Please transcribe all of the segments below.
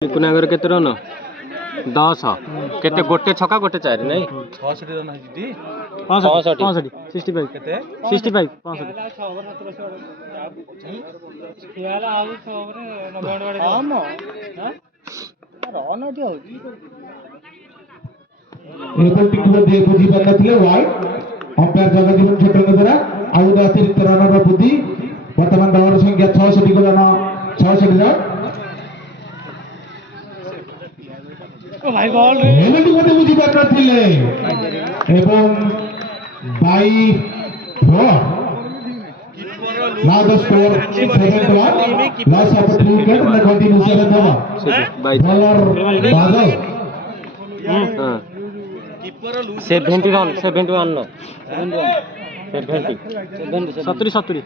କୁନାଗର କେତେ ରନ 10 କେତେ ଗୋଟେ ଛକା ଗୋଟେ ଚାରି ନାଇଁ 66 ରନ ହେଇଛି ଟି 65 65 କେତେ 65 अंपायर जगजीवन क्षेत्र द्वारा आउ अतिरिक्त रनर बुद्धि वर्तमान दल संख्या 66 रन 66 रन हेमंती मते बुझी पार नथिले एवं by 4 now the score 7-1 loss of 2 wicket and continue 7-1 bowler badal 70 run 71 no 70 70 70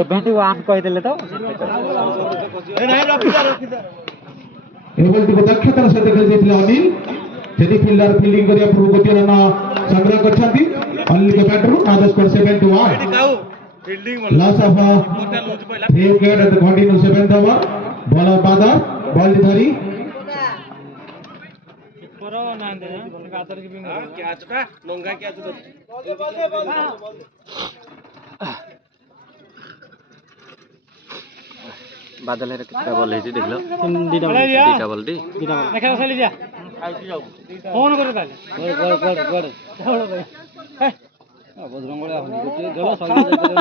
71 कहि देले तो एवं दक्षतार सहित खेली अनिल सेठी फिल्डर फिल्डिंग करिया पूर्व गोटी रन संग्रह करछंती अनिल के batter now the score 7-1 loss of 3 wicket and continue 7th over bowler badal ball धरी बादल है कितना बॉल है जी देख लो दीटा बॉल दी देखा चली जा फोन करे ताले गोड़ बजरंगला गोटे दल सही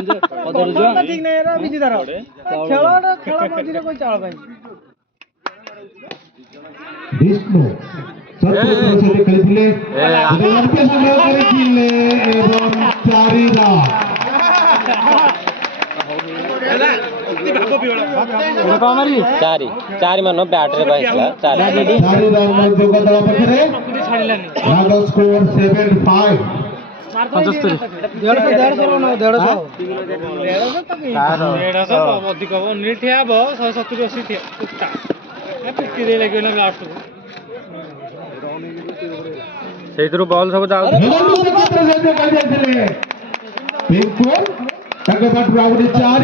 जे पदर जो ठीक नै रा बिजी दार खेल मझिरे कोई चाल पाई विष्णु सत्य सहित खेली लंबे संग्रह करिथिले एवं 4 रन चारि मानो बैट रे बाइसला 4 रन जोग दल पखरे now score 7-5 75 अधिक हम ठिया 170 80 पिटी दे लगे ना लास्ट सेइतरु बॉल सब जाउ पिंको ताके बैट राउंड 4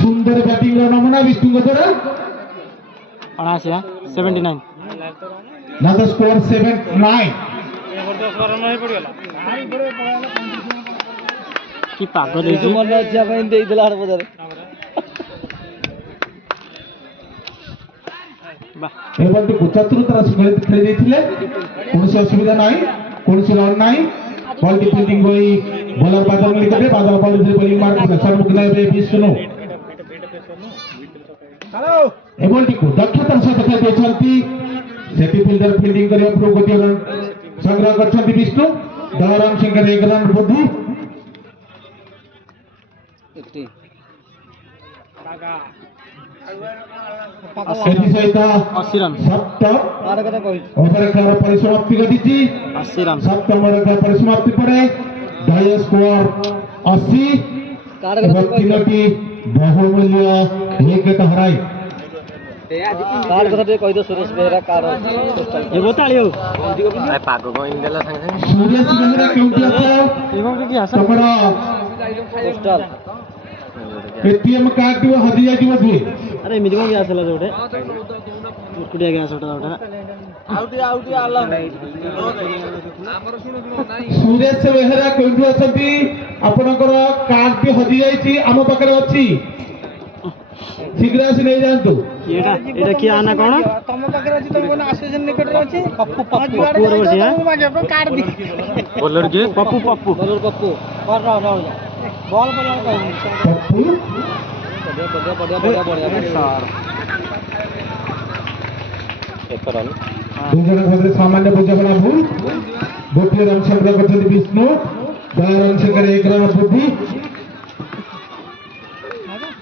सुंदर बैटिंग नमूना विष्णु द्वारा 79 now the score 7-9 रन नहीं पड़गला की पागल है जी मन अच्छा ପାଇଁ ଦେଇ ଦେଲା ହर बजार एवं चतुर्थर खेली देथिले कोनसी असुविधा नाही कोनसी रन नाही बॉल की फील्डिंग होई बॉलर बादल निकटे बादल बॉल से बॉलिंग मार सम्मुख लाइव विष्णु हेलो एवं दक्षतार सहित खेल देछंती सेटी फील्डर फील्डिंग करिया प्रो गोटी रन संग्रह करछंती विष्णु दल रन संख्या 1 रन बुद्धि सेठी सहित 80 रन सप्तम ओवर खेल परिसमाप्ति घटी 80 रन सप्तम ओवर खेल परिसमाप्ति पड़े दल स्कोर 80 तीनोटी बहुमूल्य विकेट हराई कार कथा टे कहि दो सुरेश बेहरा कार ए बताली हो ए पागो को इन देला संगे सुरेश बेहरा केउटी अछो एवं की आशा तमरा पोस्टल पेटीएम कार्ड दियो हदि जाई दियो अरे मिजमो भी आसला जोटे मुकुडिया गया सोटा जोटा आउटी आला सुरेश बेहरा केउटी अछंती आपनकर कार्ड टी हदि जाईची हम पकरे अछि शीघ्र आसी नहीं जानतु एटा की आना कोन तम पकरे अछि तम कोन एसोसिएशन निकट रे अछि पप्पू पप्पू वर्षिया मागे को कार्ड दि बॉलर के पप्पू बॉलर पप्पू कर रहा बॉल पर पप्पू बढ़िया सर एक रन दुजन मध्य सामान्य बुझापड़ा भूल गोटे रन संग्रह करछथि विष्णु दल रन संख्या 1 रन बुद्धि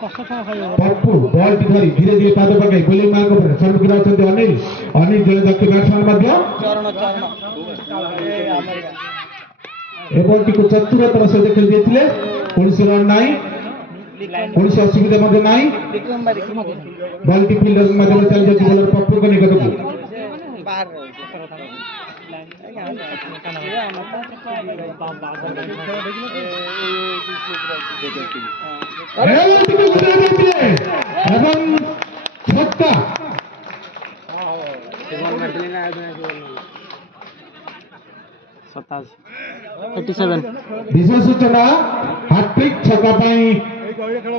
पप्पू बॉल की धरी धीरे धीरे पाद पकाई बॉलिंग मार्ग पर सम्मुख रहछथि अनिल अनिल जय दक्ष बैट्समैन मध्य एवं टिको चतुरतर सहित खेली देथिले कोनसी रन नाही कोनसी असुविधा मध्य नाही बॉल की फील्डर मध्य चल जाती बॉलर पप्पू को निकट को बाहर 87 विशेष सूचना हाट्रिक छका पाई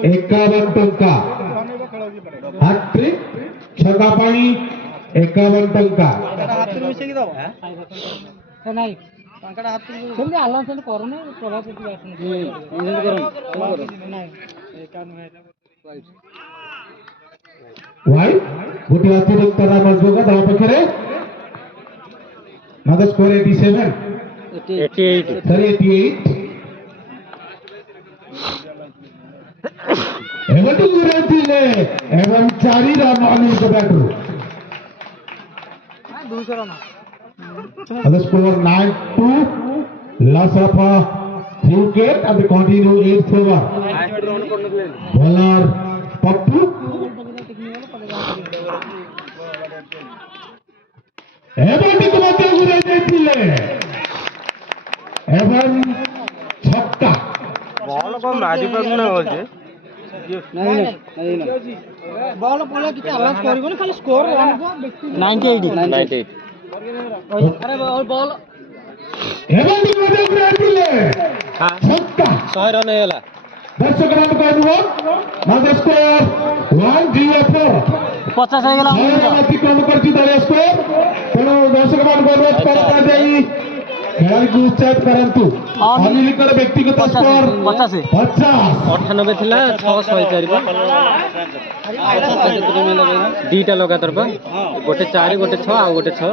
51 टंका हाट्रिक छका पाई 51 टंका ହାତରୁ ମିଶେଇକି ଦବ ନାଇଁ ଟଙ୍କାଟା ହାତରୁ ସେମିତି ଆଲାଉନ୍ସ ସେମିତି କରୁନି ପ୍ରଭାବ କିଛି ଆସୁନି ନାଇଁ वाई गोटे अतिरिक्त राम जोग दल पक्षरे now the score 87 88 sorry 88 एवं गुरे थिले एवं 4 रन अनिल को batter 200 run the score 9-2 loss of 3 wicket and they continue 8th over bowler Pappu एवं टिको मध्य गुरे थिले एवं छक्का बॉल को मारी पागुना होजे ନାଇଁ ବଲ୍ ପଡ଼ିଲେ କିଛି ଆଲାଉନ୍ସ କରିବନି ଖାଲି ସ୍କୋର 98 98 ଆରେ ବଲ୍ एवं टिको मध्य गुरे थिले हां छक्का 100 रन हैला दर्शक रन को अनुरोध now the score 104 50 हो गेला अतिक्रम करछि दल स्कोर तेणु दर्शक मान को अनुरोध करता जाई खेलाड़ी को उत्साहित करंतु अनिल कर व्यक्तिगत स्कोर 50 98 थिला 604 पर दीटा लगातार पर गोटे 4 गोटे 6 आ गोटे 6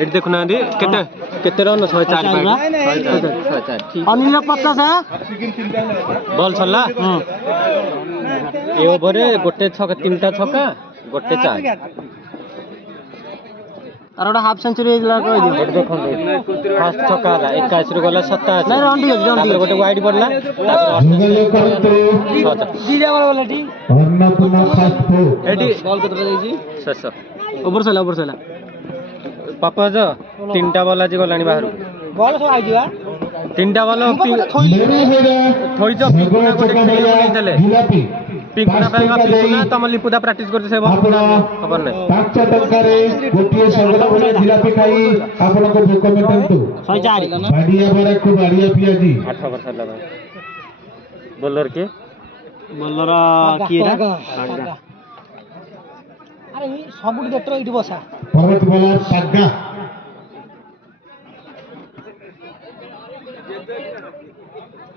एटी देखुना दी केते केते रन 104 पर 104 अनिल 50 है बॉल छल्ला ए ओवर रे गोटे छक्का तीनटा छक्का गोटे 4 तार गोटे हाफ सेंचुरी कह दियो देखो फास्ट छक्का हला 81 रे गला 87 नहीं रन ठीक गोटे वाइड पड़ला जुगल करंतु दिले बॉल टी अन्नपूर्णा फास्ट फो एटी बॉल केतरा देजी 600 ओवर सला पापा जो तीनटा बॉल आज गलानी बाहर बॉल सब आई दिवा तीनटा बॉल थोई जो पिंकुना गोटे खेली नहीं देले जिलापी पिंकुना पिंकुना तम लिपुदा प्रैक्टिस करते से खबर नहीं 5 टंका रे गोटिए सगला बोले जिलापी खाई आपन को भोक मेटंतु 104 बाडिया बरे को बाडिया पियाजी 8 वर्ष लगा बॉलर के बॉलर अरे सबुठ बेटर एठी बसा पर्वत बॉलर सागा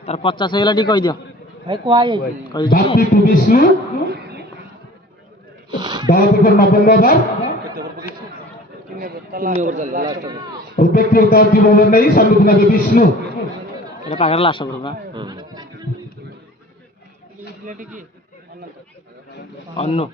तार 50 हेला टी कहि दियो भाई को आई बापी टू विष्णु दल पर नवंबर व्यक्तिगत दल बॉलर नहीं संबुधना के विष्णु एटा पागर लास्ट ओवर बा अन्नु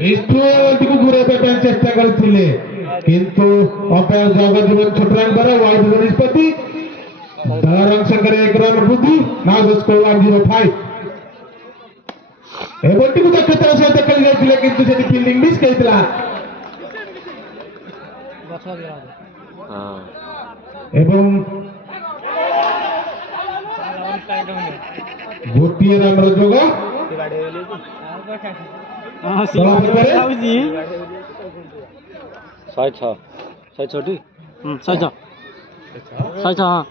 विष्णु गुरे चेष्टा करथिले किंतु अंपायर जगजीवन छोटरांकर वाइड निष्पत्ति दलरंग संकर 1 रन वृद्धि नाउ द स्कोर 105 एबोटी को दक्षतार सहित खेली जाइथिले किंतु सेठी फील्डिंग मिस कइतला एवं गोटिए रन जोग हां सी आउजी 106 106 106 हां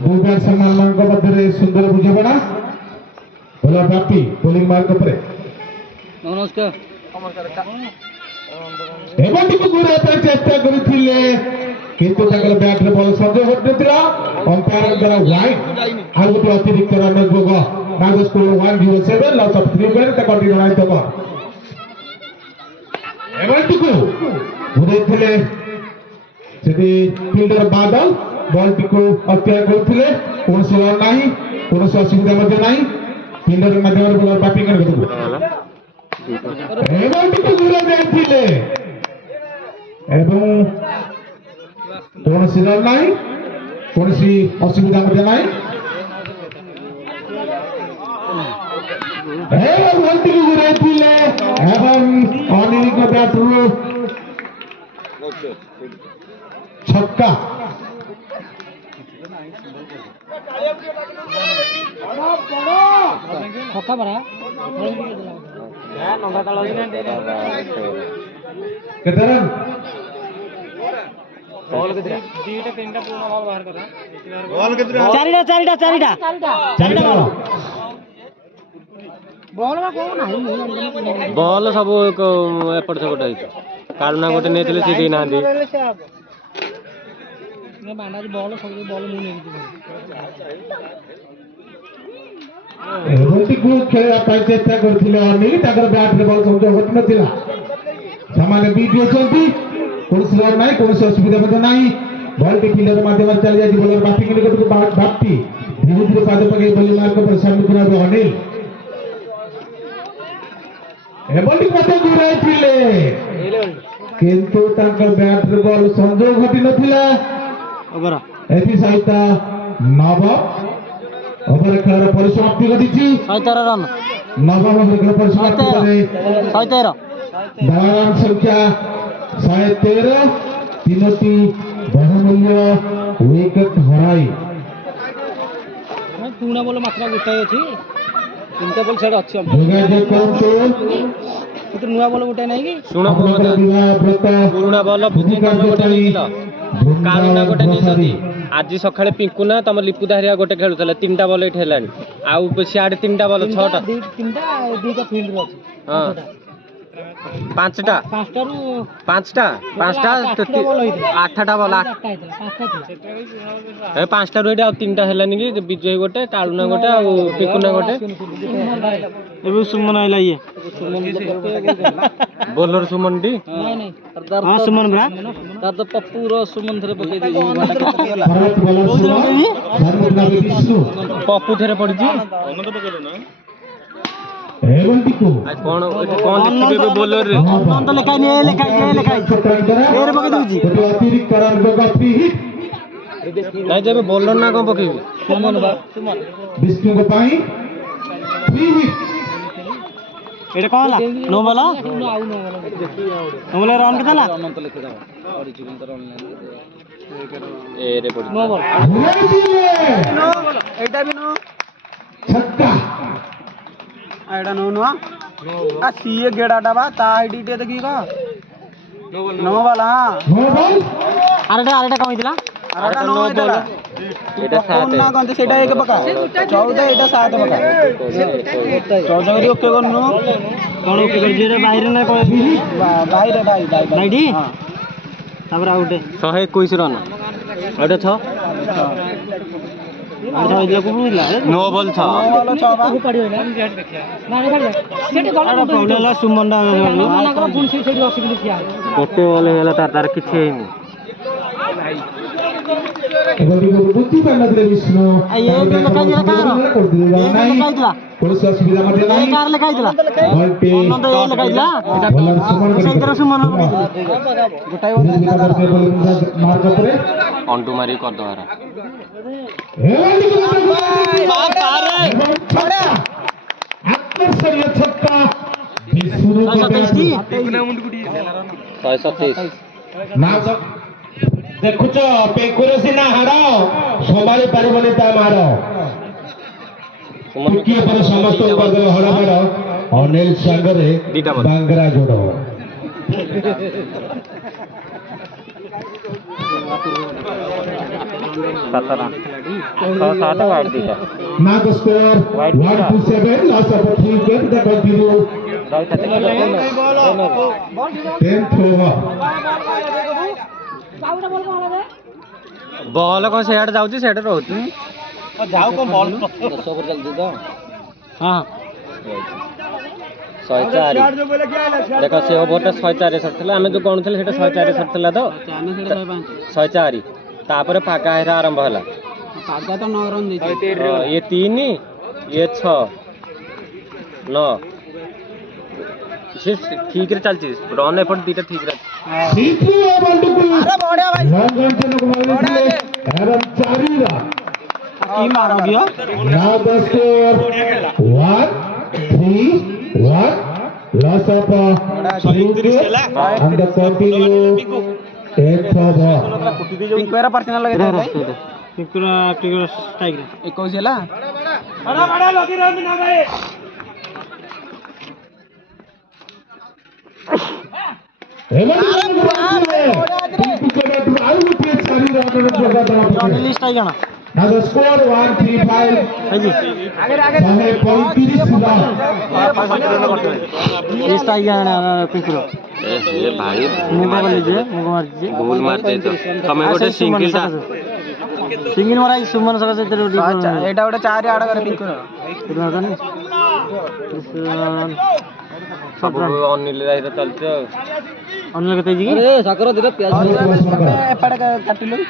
भूगार सम्मान मांग मध्य सुंदर बुझापड़ा बोला बापी बोलिंग मार्ग पर नमस्कार एवं गुरे चेष्टा करथिले किंतु तकर बैट रे बॉल संजय होटला अंपायर द्वारा वाइड आ गोटे अतिरिक्त रन जोग now the score 107 loss of 3 wicket the continue 9th over एवं गुरे थिले सेठी फील्डर बादल बॉल टिको हत्या करथिले कोनसे रन नाही कोनसे असुविधा मध्ये नाही फील्डर माध्यम बॉलर बैटिंग करबो एवं गुरे देखिले एवं कौन सी रन नहीं कौन सी असुविधा मध्य नहीं एवं गुरे थिले एवं अनिल को बैटरू छक्का ଛକା ପରା केते रन ଚାରିଟା ଚାରିଟା ଚାରିଟା चारिटा ବଲ୍ ସବୁ ଏପଟ ସେପଟ ହେଇଛି କାଳୁନା ଗୋଟେ ନେଇଥିଲେ ସେ ଦେଇନାହାନ୍ତି ବଲ୍ ସବୁ ବଲ୍ ମୁଁ ନେଇକି ଏଭଳିକୁ ଖେଳିବା ପାଇଁ ଚେଷ୍ଟା କରିଥିଲେ ଅନିଲ ତାଙ୍କର ବ୍ୟାଟରେ ବଲ୍ ସଂଯୋଗ ଘଟିନଥିଲା ସେମାନେ ବିଟ୍ ଅଛନ୍ତି କୌଣସି ରନ୍ ନାହିଁ କୌଣସି ଅସୁବିଧା ମଧ୍ୟ ନାହିଁ ବଲ୍ଟି ଫିଲ୍ଡର ମାଧ୍ୟମରେ ଚାଲି ଯାଇଛି ବୋଲର ବାଟିଂ ନିକଟକୁ ବାଟି ଧୀରେ ଧୀରେ ପାଦ ପକାଇ ବୋଲି ମାର୍କ ଉପରେ ସମ୍ମୁଖୀନ ହେବେ ଅନିଲ ଏଭଳି ମଧ୍ୟ ଦୂରାଇଥିଲେ କିନ୍ତୁ ତାଙ୍କ ବ୍ୟାଟରେ ବଲ୍ ସଂଯୋଗ ଘଟିନଥିଲା ଏଥିସହିତ ନବ ओवर खेल परिसमाप्ति घटी 113 रन नवम ओवर खेल परिसमाप्ति करे 113 रन संख्या 113 तीनोटी बहुमूल्य विकेट हराई पुणा बोल मात्रा गोटाए अछि तीनटा बॉल सेड अछि जोगाजोग करतो तो नुआ बॉल गोटाए नाही कि ଶୁଣ ମୋ କଥା ପୁରୁଣା ବଲ୍ ବୁଦ୍ଧିକାର ଗୋଟେ ନେଇଥିଲ କାଳୁନା ଗୋଟେ ନେଇଛନ୍ତି ଆଜି ସକାଳେ ପିଙ୍କୁନା ତମ ଲିପୁଦା ହେରିକା ଗୋଟେ ଖେଳୁଥିଲେ 3ଟା ବଲ୍ ଏଠି ହେଲାଣି ଆଉ ସିଆଡେ 3ଟା ବଲ୍ 6ଟା 3ଟା ଦୁଇଟା ଫିଲ୍ଡ ରେ ଅଛି ହଁ 5ଟା 8ଟା ବଲ୍ 5ଟାରୁ ଏଠି ଆଉ 3ଟା ହେଲାନି କି ବିଜୟ ଗୋଟେ କାଳୁନା ଗୋଟେ ଆଉ ପିଙ୍କୁନା ଗୋଟେ ଏବେ ସୁମନ ଆଇଲା ଇଏ ବୋଲର ସୁମନ ଟି ହଁ ସୁମନ ବ୍ରା ତାର ତ ପପ୍ପୁ ର ସୁମନ ଥରେ ପକେଇ ଦେଇଛି भारत बॉलर सुमन विष्णु ପପୁ ଥରେ ପଡିଛି एवं टिकू କଣ ଲେଖିବେ ବୋଲର ରେ ଅନନ୍ତ ଲେଖାଇ ନି ଲେଖାଇ ଏରେ ପକେଇ ଦଉଚି ଗୋଟେ ଅତିରିକ୍ତ ରନ୍ ଯୋଗ ଫ୍ରି ହିଟ୍ ନାଇଁ ଯେବେ ବୋଲର ନା କଣ ପକେଇବି ସୁମନ ବା विष्णु ପାଇଁ ଫ୍ରି ହିଟ୍ ଏଟା କଣ ହେଲା नो बोला बोले रन केतना ଅନନ୍ତ ଲେଖି ଦବା ପଡିଛି କିନ୍ତୁ ରନ ଏ ରେ ପଡିଛି नो बोल नो बोल एटा भी नो छक्का एटा नो नो आ सीए गेडाटा बा ता आईडी टे देखि का नो बोल हां नो बॉल आरेटा कम हितला आरेटा नो हितला ଏଟା कौन ना कौन सेटा एक पका 14 एटा 7 पका 14 रे ओके करनु कोन ओके कर जे बाहर ना बाहर बाइडी हां तापर आउटे 121 रन ଆଉଟେ 6 नो बॉल 6 सुमन ଗୋଟେ ବଲ୍ ହେଇଗଲା ତାର କିଛି ହେଇନି बुद्धि पाइनଥିଲେ विष्णु କୌଣସି ଅସୁବିଧା ମଧ୍ୟ ନାହିଁ ବଲ୍ଟି ବୋଲର ସୁମନ ମାର୍କ ଉପରେ ଅଣ୍ଡୁ ମାରି କରିଦବାର ଆକର୍ଷଣୀୟ ଛକ୍କା ବିଷ୍ଣୁ 127 ଦେଖୁଛ ପେଙ୍କୁର ସିନା ହାର ସମ୍ଭାଳି ପାରିବନି ତା ମାର ଟିକିଏ ପରେ ସମସ୍ତଙ୍କୁ କରିଦେବ ହଳ ମାର ଅନିଲ ସାଙ୍ଗରେ ଦିଟା ବଲ୍। ବାଙ୍ଗରା ଯୋଡ଼ Now the score 1-7 loss of a 3 wicket that continue 10th over ball କଣ ସେଆଡେ ଯାଉଛି ସେଆଡେ ରହୁଛି ଯାଉ କଣ ବଲ୍ 10 ଓଭର ଚାଲିଛି ତ ହଁ 104 ଦେଖ ସେ ଓଭରଟା 104 ସରିଥିଲା ଆମେ ଯୋଉ ଗଣୁଥିଲେ ସେଟା 104 ସରିଥିଲା ତ 104 ତାପରେ ପାଗା ହେରା ଆରମ୍ଭ ହେଲା ପାଗା ତ 9 ରନ୍ ଦେଇଛି ଇଏ 3 ଇଏ 6 9 ସେ ଠିକ ରେ ଚାଲିଛି ରନ୍ ଏପଟ ଦିଟା ଠିକ ରେ अरे बढ़िया भाई टीम मार दिया now the score 1-3 loss of and the continue ପିଙ୍କୁର ପର୍ସନାଲ ଲଗେଇଥିଲା ପିଙ୍କୁର ଷ୍ଟ୍ରାଇକ୍ ରେ 21 ହେଲା Now the score 135. ये स्ट्राइक आना पिंकुर ये भाई मुंगा कर लीजिए मुंगा मार दीजिए गोल मारते तो तमे गोटे सिंगल ता सिंगल मारा सुमन सका से तेरे एटा गोटे 4 आड़ करे पिंकुर इतना नहीं सब अनिल राय रे चलते अनिल कते जी अरे साकर दिरा प्याज एपड़े काटिलु मु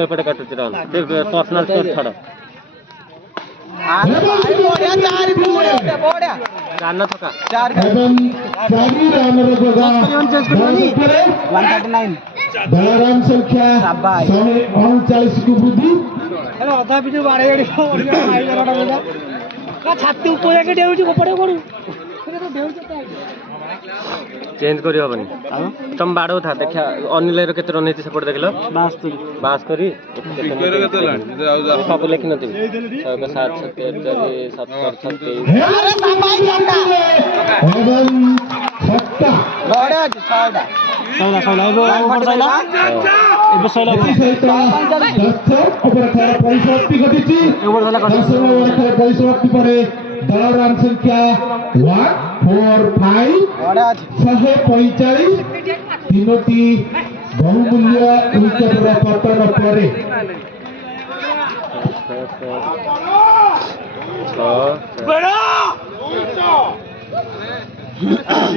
एपड़े काटुची रहल ते पर्सनल स्टोर छड़ बढ़िया 4 बढ़िया जान थका 4 139 बलराम संख्या 139 को वृद्धि अधा पिछु बाड़े गाड़ी छाती ऊपर जाके डेउची पड़े पड़ू चेंज करी हबनी तुम बाड़ो था देखा अनिल रे केते रन हेती सपोर्ट देखलो 72 सब लेखि नथि 7 अरे साबाई चंदा एवं सट्टा बड़ा छाड़ा सैला ऊपर सैला ଏବେ ସଇଲା परिसमाप्ति घटिछि परिसमाप्ति पर बलराम संख्या 145 145 तीनोटी बहुमूल्य विकेटर पतन पर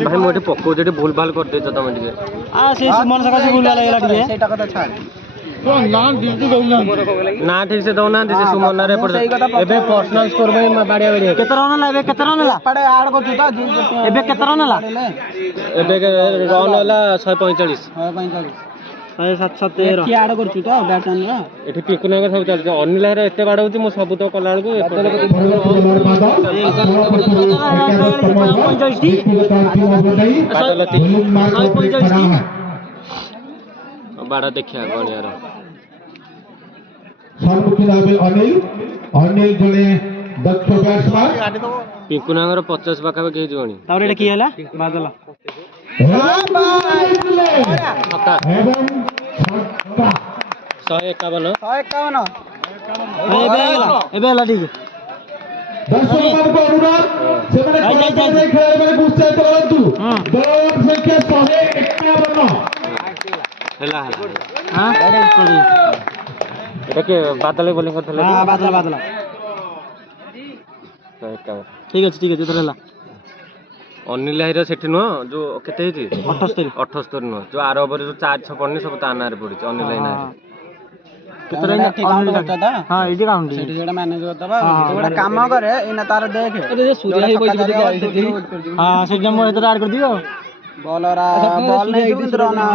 भाई मोटे पक्को जेटे भूल भाल कर दे त तमे टिके आ से सुमन सका से भूल लागला टिके सेटा कथा छाड़ ना ठीक से दौना से सुमन रे पड़ एबे पर्सनल स्कोर भाई बाड़िया बाड़िया केते रन ला एबे केते रन ला पड़े ऐड को जुटा एबे केते रन ला एबे रन होला 145 177 की ऐड करछु त बैटन रा एठी पिकुनगर सब चल अनिल रे एते बाड़ होची मो सब तो कला को बाड़ा देखिया कोन यार सम्मुखीन भावे अनिल जने दक्ष बैट्समैन पिकुनगर 50 पाखा के जोणी तारे एटा की हला बादला छक्का एवं छक्का 151 एबे हला ठीक दर्शक मान को अनुरोध से मैंने खेल में उत्साहित करंतु दल संख्या 151 हेला हां एटा के बादल बोलिंग करथले हां बादला ठीक है तो हला अनिल हाइर सेठी नो जो केते हेची 78 नो जो आर ओवर जो 4 6 पड़नी सब ताना रे पड़ी अनिल हाइर केतरा काउंट करता था हां इडी काउंट सेठी जेडा मैनेज करता बा गोडा काम करे इना तार देख अरे जे सूर्य ही बोल हां सेठी हम एतरा ऐड कर दियो बॉलर नहीं दूसरा ना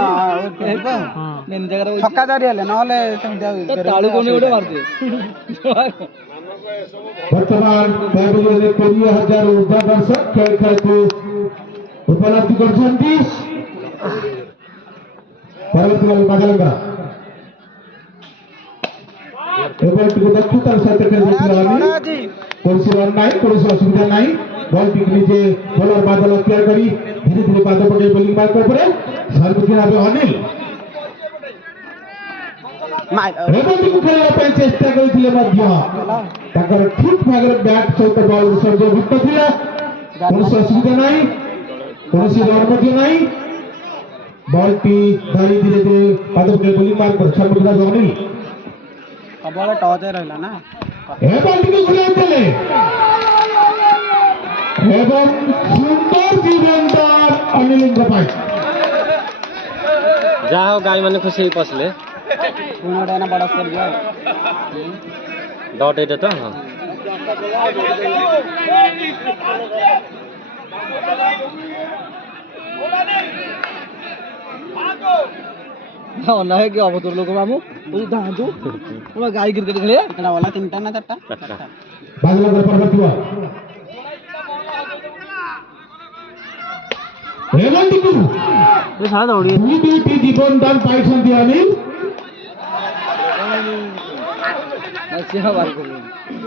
मेन जगह छक्का जारी हले नले ताळू कोनी उडे मारते वर्तमान बेंगलुरु 20,000 ऊर्जा दर्शक खेल को उपलब्धि करछंती परवर्ती बादलंगा एवं को दक्षतार साथ खेलुछलानी कोनसी रन नाही कोनसी असुविधा नाही बॉल टिक नीचे बॉलर बादल क्लियर करी धीरे धीरे पाद पटे बॉलिंग मार कर पड़े सर्वकिन आबे अनिल रेबती को खेलला पे चेष्टा करिथिले मध्य ताकर ठीक भागरे बैट सहित बॉल सर्जो भुक्त थिला कोनसी असुविधा नाही कोनसी रन मध्य नाही बॉल टी धीरे धीरे पाद पटे बॉलिंग मार कर सर्वकिन आबे अनिल सबले टॉच रहला ना ए बॉल को खेलले एवं सुंदर जीवनदान अनिल इंद्रपाई जाओ गाय माने खुशी पसले पुनोडा ना बड़ा स्कोर दिया डॉट एटा तो हां ना है कि अब तो लोग मामू ओ दांतु पूरा गाय क्रिकेट खेले एटा वाला तीनटा ना चारटा बादल पर परबतुआ एवं टिकू ଏ ସାରା ଦୌଡ଼ି ଦୁଇଟି ଜୀବନ ଦାନ ପାଇଛନ୍ତି ଅନିଲ।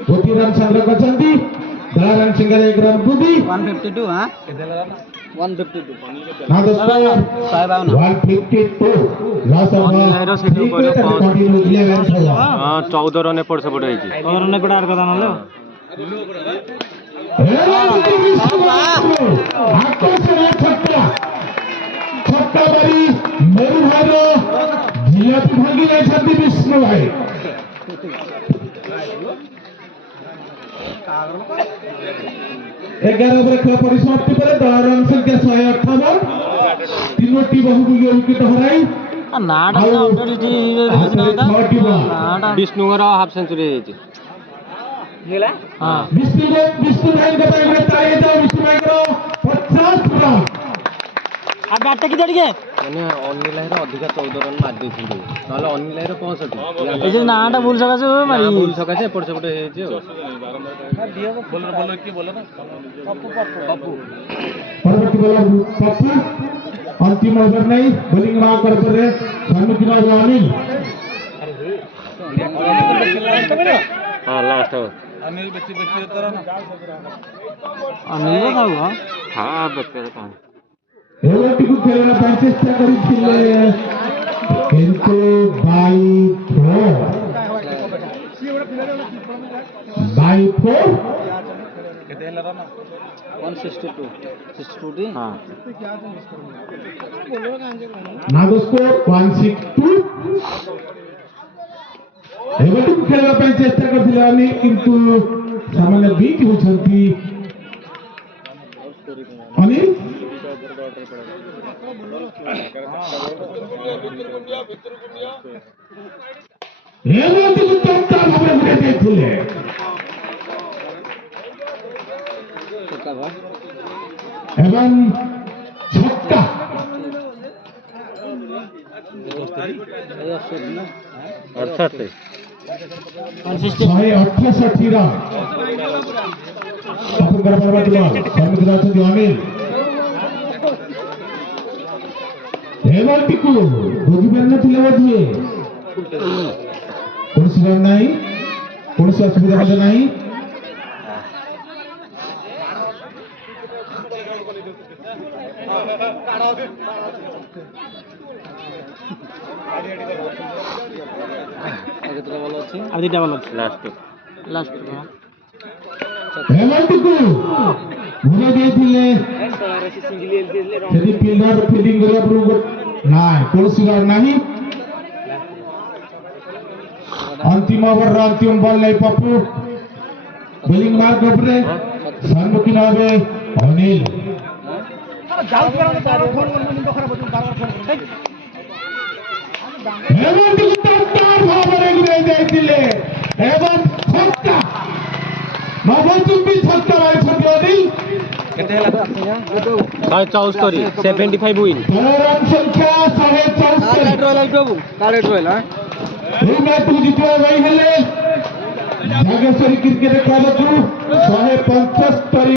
ଗୋଟିଏ ରନ୍ ସଂଗ୍ରହ କରିଛନ୍ତି। ଦଳ ରନ୍ ସଂଖ୍ୟାରେ 1 ରନ୍ ବୃଦ୍ଧି। 152 हां 152 ନା ଦ ସ୍କୋର 152 ଲସ୍ ଅଫ୍ ଅନିଲର ସେଠି ଉପରେ କଣ୍ଟିନ୍ୟୁ 11 ଓଭର। ହଁ 14 ରନ୍ ଏପଟ ସେପଟ ହେଇଛି। और ने पड़ा কথা নলে আকর্ষণ ছক্কা ছক্কা মারি মেরু ভাইর জিলাপি ভাঙ্গি ଯାଇଛନ୍ତି ବିଷ୍ଣୁ ଭାଇ। 11 ଓଭର ଖେଳ ପରିସମାପ୍ତି ପରେ ଦଳ ରନ୍ ସଂଖ୍ୟା 158। ତିନୋଟି ବହୁମୂଲ୍ୟ ୱିକେଟ ହରାଇ ନାଟା ଆଉ ଅପଡେଟ ହାତରେ 6ଟି ବଲ୍। ନାଟା ବିଷ୍ଣୁଙ୍କର ହାଫ୍ ସେଞ୍ଚୁରୀ ହେଇଛି। हां ବିଷ୍ଣୁ ଭାଇଙ୍କ ପାଇଁ ଗୋଟେ ତାଳି ହେଇଯାଉ। ବିଷ୍ଣୁ ଭାଇଙ୍କର 50 ରନ୍। आ बैट की जड़ के ମାନେ ଅନିଲ ଭାଇର ଅଧିକା 14 ରନ୍ ମାରି ଦେଇଛନ୍ତି। ନହେଲେ ଅନିଲ ଭାଇର 65। ए जे नाटा भूल सका से मारी ଭୁଲ ସକାଶେ ଏପଟ ସେପଟ ହେଇଯାଇଛି ଆଉ। ପରବର୍ତ୍ତୀ ବୋଲର ପପୁ। ଅନ୍ତିମ ଓଭର ନେଇ ବୋଲିଂ ମାର୍କ ପରେ ସମ୍ମୁଖୀନ ହେବ ଅନିଲ। ହଁ ଲାଷ୍ଟ ଓଭର। अनिल का हुआ ହଁ ବେକାର କଣ ଓଭରଟିକୁ ଖେଳିବା ପାଇଁ ଚେଷ୍ଟା କରିଥିଲେ କିନ୍ତୁ ବାଇ ଫୋର୍ 162 62 ହଁ now the score 162। ଓଭରଟିକୁ ଖେଳିବା ପାଇଁ ଚେଷ୍ଟା କରିଥିଲେ ଅନିଲ କିନ୍ତୁ ସାମାନ୍ୟ ବିଟ୍ ହୋଇଛନ୍ତି ଅନିଲ। ଓଭରଟିକୁ ଚମତ୍କାର ଭାବରେ ଉଡ଼ାଇ ଦେଇଥିଲେ ଏବଂ ଛକ୍କା। 68 168 ରନ୍। ଆପଣଙ୍କର ପରବର୍ତ୍ତୀ ବଲ୍ ସମ୍ମୁଖୀନ ଅଛନ୍ତି ଅନିଲ। ଓଭରଟିକୁ ବୁଝିପାରିନଥିଲେ ବୋଧହୁଏ। କୌଣସି ରନ୍ ନାହିଁ, କୌଣସି ଅସୁବିଧା ମଧ୍ୟ ନାହିଁ। अब दीटा बॉल अच्छे ଲାଷ୍ଟ लास्ट ଓଭରଟିକୁ ଘୁରାଇ ଦେଇଥିଲେ। ସେଠି ଫିଲ୍ଡର ଫିଲ୍ଡିଂ କରିବା ପୂର୍ବରୁ ନାଇଁ କୌଣସି ରନ୍ ନାହିଁ। ଅନ୍ତିମ ଓଭରର ଅନ୍ତିମ ବଲ୍ ନେଇ ପପୁ ବୋଲିଂ ମାର୍କ ଉପରେ ସମ୍ମୁଖୀନ ହେବେ ଅନିଲ। ଓଭରଟିକୁ ଚମତ୍କାର ଭାବରେ ଘୁରାଇ ଦେଇଥିଲେ ଏବଂ ଛକ୍କା 94 ଛକ୍କା ମାରିଛନ୍ତି ଅନିଲ। 174 75 ୱିନ୍। ରନ୍ ସଂଖ୍ୟା 174। এই ম্যাচକୁ ଜିତିବା ପାଇଁ ହେଲେ ଜାଗେଶ୍ୱରୀ କ୍ରିକେଟ କ୍ଲବକୁ 175